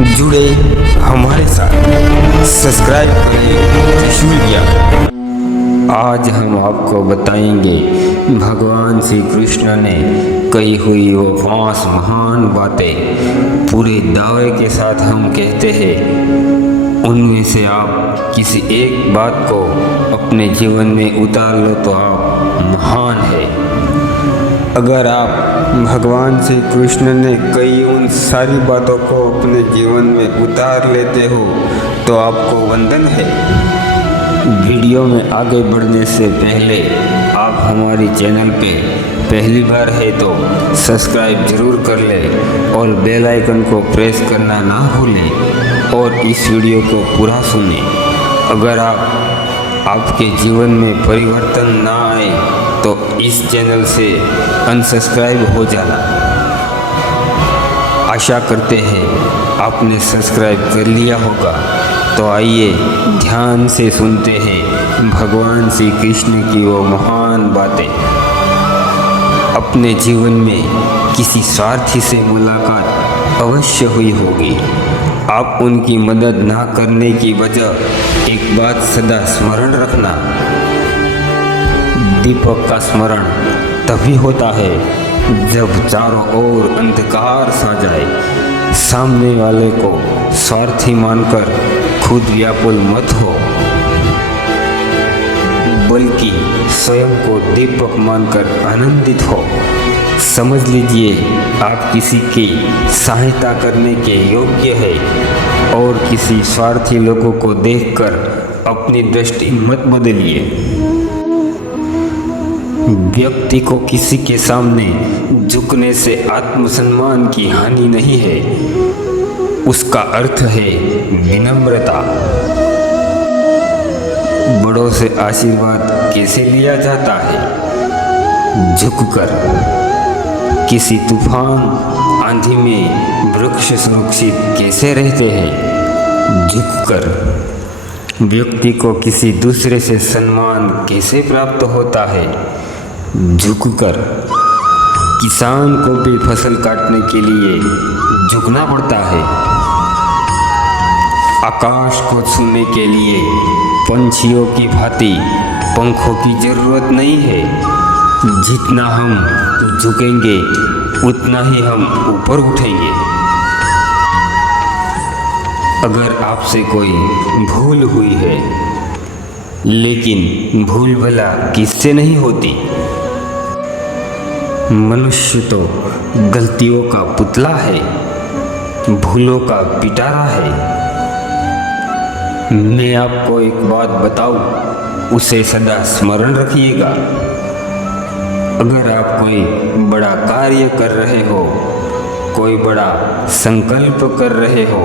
जुड़े हमारे साथ, सब्सक्राइब करें त्रिशूल ज्ञान। आज हम आपको बताएंगे भगवान श्री कृष्ण ने कही हुई वो 5 महान बातें। पूरे दावे के साथ हम कहते हैं उनमें से आप किसी एक बात को अपने जीवन में उतार लो तो आप महान है। अगर आप भगवान श्री कृष्ण ने कई उन सारी बातों को अपने जीवन में उतार लेते हो तो आपको वंदन है। वीडियो में आगे बढ़ने से पहले आप हमारी चैनल पे पहली बार है तो सब्सक्राइब जरूर कर लें और बेल आइकन को प्रेस करना ना भूलें और इस वीडियो को पूरा सुनें। अगर आपके जीवन में परिवर्तन ना आए तो इस चैनल से अनसब्सक्राइब हो जाना। आशा करते हैं आपने सब्सक्राइब कर लिया होगा। तो आइए ध्यान से सुनते हैं भगवान श्री कृष्ण की वो महान बातें। अपने जीवन में किसी स्वार्थी से मुलाकात अवश्य हुई होगी। आप उनकी मदद ना करने की वजह एक बात सदा स्मरण रखना, दीपक का स्मरण तभी होता है जब चारों ओर अंधकार छा जाए। सामने वाले को स्वार्थी मानकर खुद व्याकुल मत हो, बल्कि स्वयं को दीपक मानकर आनंदित हो। समझ लीजिए आप किसी की सहायता करने के योग्य है और किसी स्वार्थी लोगों को देखकर अपनी दृष्टि मत बदलिए। व्यक्ति को किसी के सामने झुकने से आत्मसम्मान की हानि नहीं है, उसका अर्थ है विनम्रता। बड़ों से आशीर्वाद कैसे लिया जाता है? झुककर। किसी तूफान आंधी में वृक्ष सुरक्षित कैसे रहते हैं? झुककर। व्यक्ति को किसी दूसरे से सम्मान कैसे प्राप्त होता है? झुककर। किसान को भी फसल काटने के लिए झुकना पड़ता है। आकाश को छूने के लिए पंछियों की भांति पंखों की जरूरत नहीं है। जितना हम झुकेंगे उतना ही हम ऊपर उठेंगे। अगर आपसे कोई भूल हुई है, लेकिन भूल भला किससे नहीं होती? मनुष्य तो गलतियों का पुतला है, भूलों का पिटारा है। मैं आपको एक बात बताऊं, उसे सदा स्मरण रखिएगा। अगर आप कोई बड़ा कार्य कर रहे हो, कोई बड़ा संकल्प कर रहे हो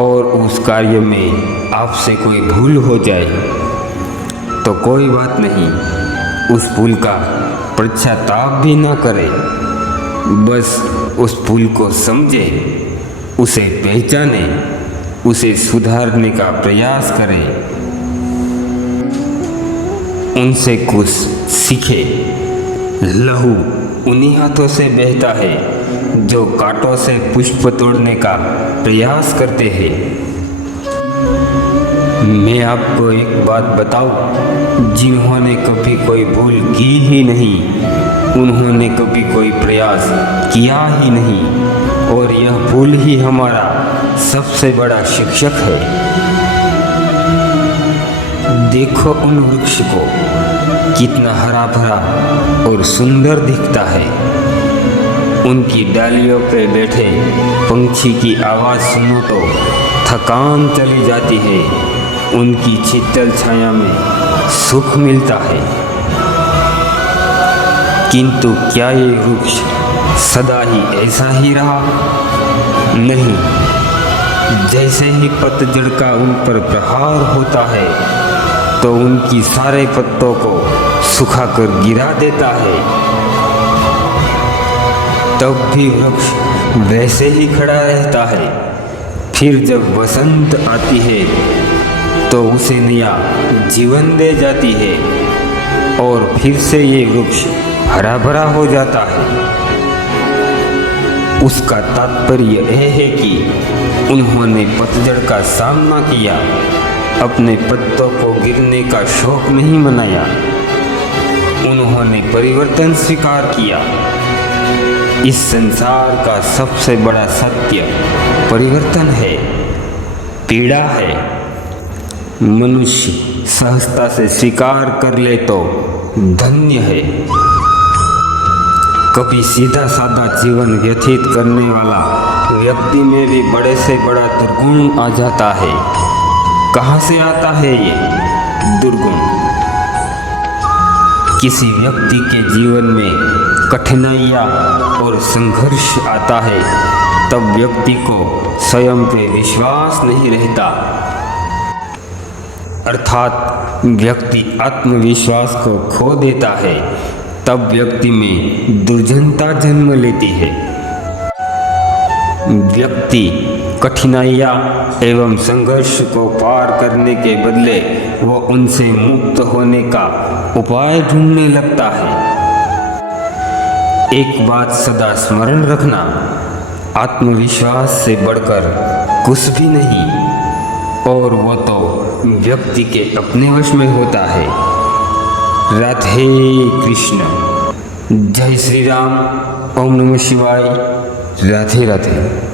और उस कार्य में आपसे कोई भूल हो जाए तो कोई बात नहीं, उस भूल का पश्चाताप भी ना करें। बस उस भूल को समझे, उसे पहचाने, उसे सुधारने का प्रयास करें, उनसे कुछ सीखे। लहू उन्हीं हाथों से बहता है जो कांटों से पुष्प तोड़ने का प्रयास करते हैं। मैं आपको एक बात बताऊं, जिन्होंने कभी कोई भूल की ही नहीं, उन्होंने कभी कोई प्रयास किया ही नहीं और यह भूल ही हमारा सबसे बड़ा शिक्षक है। देखो उन वृक्ष को, कितना हरा भरा और सुंदर दिखता है। उनकी डालियों पर बैठे पंछी की आवाज़ सुनो तो थकान चली जाती है। उनकी शीतल छाया में सुख मिलता है। किंतु क्या ये वृक्ष सदा ही ऐसा ही रहा? नहीं। जैसे ही पतझड़ का उन पर प्रहार होता है तो उनकी सारे पत्तों को सुखाकर गिरा देता है। तब भी वृक्ष वैसे ही खड़ा रहता है। फिर जब बसंत आती है तो उसे नया जीवन दे जाती है और फिर से ये वृक्ष हरा भरा हो जाता है। उसका तात्पर्य यह है कि उन्होंने पतझड़ का सामना किया, अपने पत्तों को गिरने का शौक नहीं मनाया। उन्होंने परिवर्तन स्वीकार किया। इस संसार का सबसे बड़ा सत्य परिवर्तन है, पीड़ा है। मनुष्य सहजता से स्वीकार कर ले तो धन्य है। कभी सीधा साधा जीवन व्यतीत करने वाला व्यक्ति में भी बड़े से बड़ा दुर्गुण आ जाता है। कहाँ से आता है ये दुर्गुण? किसी व्यक्ति के जीवन में कठिनाइयाँ और संघर्ष आता है, तब व्यक्ति को स्वयं पे विश्वास नहीं रहता, अर्थात व्यक्ति आत्मविश्वास को खो देता है। तब व्यक्ति में दुर्जनता जन्म लेती है। व्यक्ति कठिनाइयाँ एवं संघर्ष को पार करने के बदले वो उनसे मुक्त होने का उपाय ढूंढने लगता है। एक बात सदा स्मरण रखना, आत्मविश्वास से बढ़कर कुछ भी नहीं, और वो तो व्यक्ति के अपने वश में होता है। राधे कृष्ण। जय श्री राम। ओम नमः शिवाय। राधे राधे।